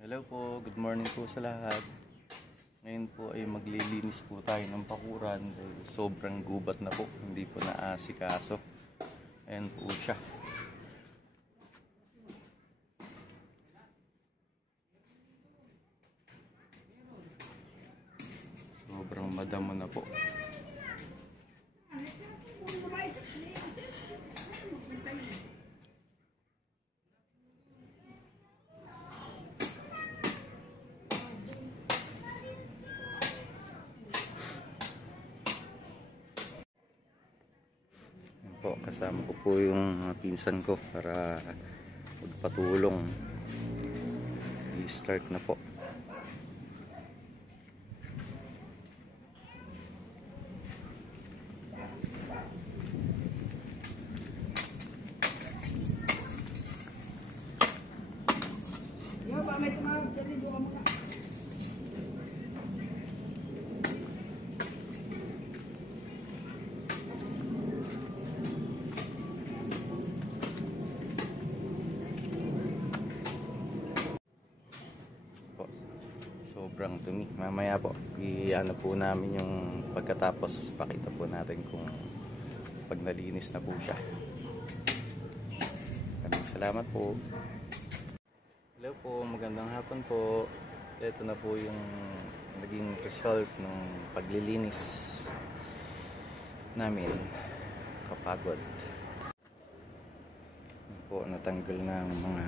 Hello po, good morning po sa lahat. Ngayon po ay maglilinis po tayo ng pakuran dahil sobrang gubat na po, hindi po naasikaso. Ayan po siya. Sobrang madamo na po. Po, kasama ko po yung pinsan ko para magpatulong. I-start na po. Sobrang dumi. Mamaya po i-ano po namin yung pagkatapos, pakita po natin kung pag nalinis na po siya. Maraming salamat po. Hello po, magandang hapon po. Ito na po yung naging result ng paglilinis namin. Kapagod po, natanggal na ang mga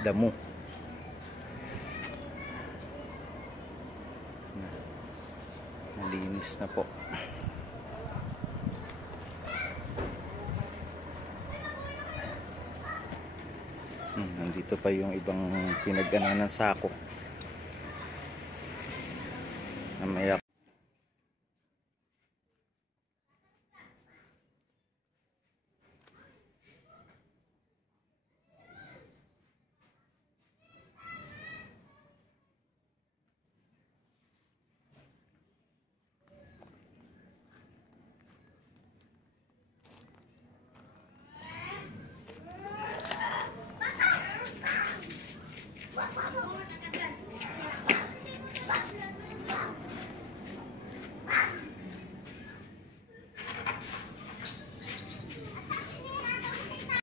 damo. Malinis na po. Nandito pa yung ibang pinag-ano ng sako.